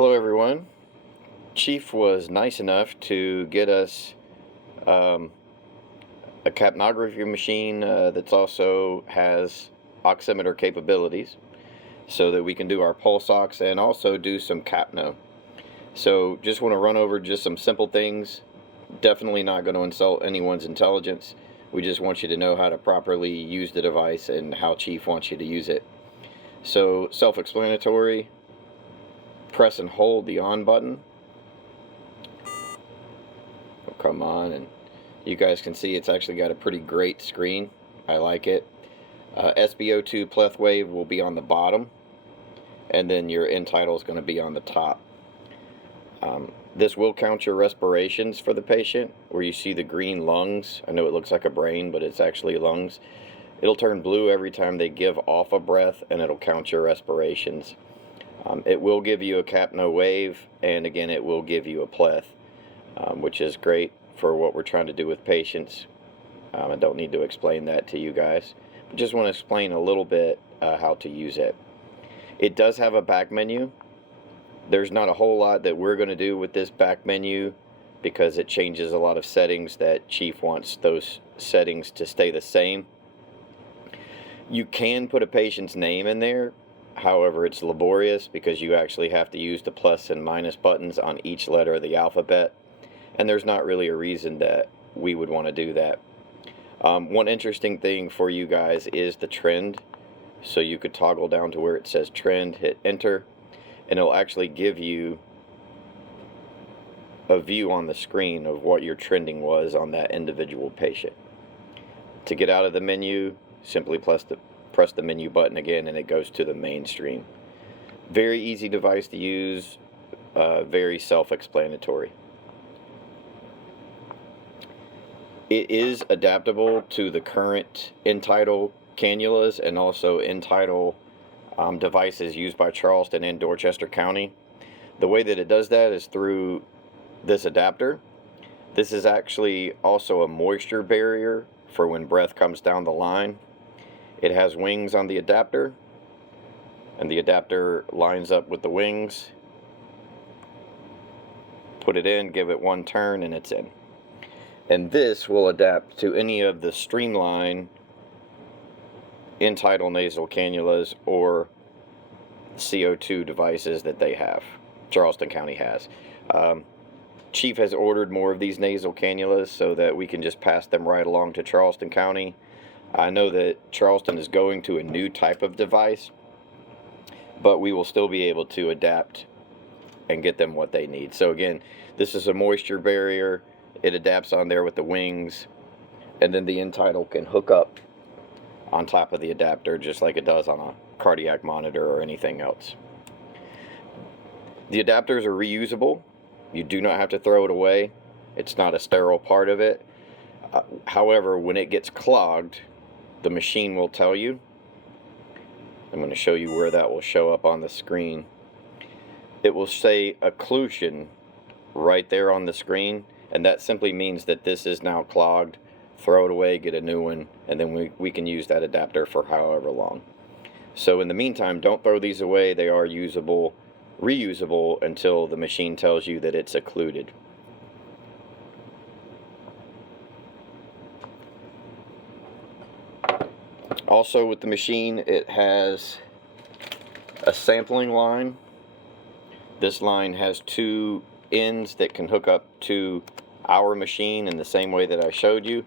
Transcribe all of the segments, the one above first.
Hello everyone. Chief was nice enough to get us a capnography machine that also has oximeter capabilities so that we can do our pulse ox and also do some capno. So just want to run over just some simple things. Definitely not going to insult anyone's intelligence. We just want you to know how to properly use the device and how Chief wants you to use it. So self-explanatory. Press and hold the on button. Oh, come on, and you guys can see it's actually got a pretty great screen. I like it. SpO2 pleth wave will be on the bottom, and then your end title is going to be on the top. This will count your respirations for the patient, where you see the green lungs. I know it looks like a brain, but it's actually lungs. It'll turn blue every time they give off a breath, and it'll count your respirations. It will give you a capno wave, and again it will give you a pleth, which is great for what we're trying to do with patients. I don't need to explain that to you guys. I just want to explain a little bit how to use it. It does have a back menu. There's not a whole lot that we're going to do with this back menu because it changes a lot of settings that Chief wants those settings to stay the same. You can put a patient's name in there. However, it's laborious because you actually have to use the plus and minus buttons on each letter of the alphabet, and there's not really a reason that we would want to do that. One interesting thing for you guys is the trend. So you could toggle down to where it says trend, hit enter, and it'll actually give you a view on the screen of what your trending was on that individual patient. To get out of the menu, simply press the menu button again and it goes to the mainstream. Very easy device to use, very self-explanatory. It is adaptable to the current end-tidal cannulas and also end-tidal devices used by Charleston and Dorchester County. The way that it does that is through this adapter. This is actually also a moisture barrier for when breath comes down the line. It has wings on the adapter, and the adapter lines up with the wings. Put it in, give it one turn, and it's in. And this will adapt to any of the streamline end-tidal nasal cannulas or CO2 devices that they have. Charleston County has. Chief has ordered more of these nasal cannulas so that we can just pass them right along to Charleston County. I know that Charleston is going to a new type of device, but we will still be able to adapt and get them what they need. So again, this is a moisture barrier. It adapts on there with the wings, and then the end tidal can hook up on top of the adapter just like it does on a cardiac monitor or anything else. The adapters are reusable. You do not have to throw it away. It's not a sterile part of it. However, when it gets clogged, the machine will tell you. I'm going to show you where that will show up on the screen. It will say occlusion right there on the screen, and that simply means that this is now clogged. Throw it away, get a new one, and then we can use that adapter for however long. So in the meantime, don't throw these away. They are usable, reusable until the machine tells you that it's occluded. Also with the machine, it has a sampling line. This line has two ends that can hook up to our machine in the same way that I showed you,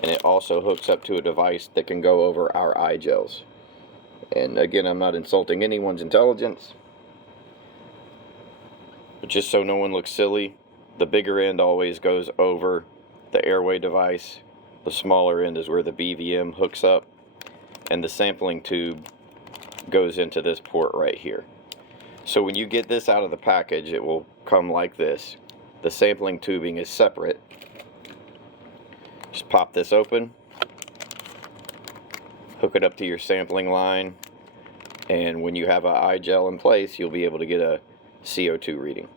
and it also hooks up to a device that can go over our eye gels. And again, I'm not insulting anyone's intelligence, but just so no one looks silly, the bigger end always goes over the airway device. The smaller end is where the BVM hooks up, and the sampling tube goes into this port right here. So when you get this out of the package, it will come like this. The sampling tubing is separate. Just pop this open, hook it up to your sampling line, and when you have an eye gel in place, you'll be able to get a CO2 reading.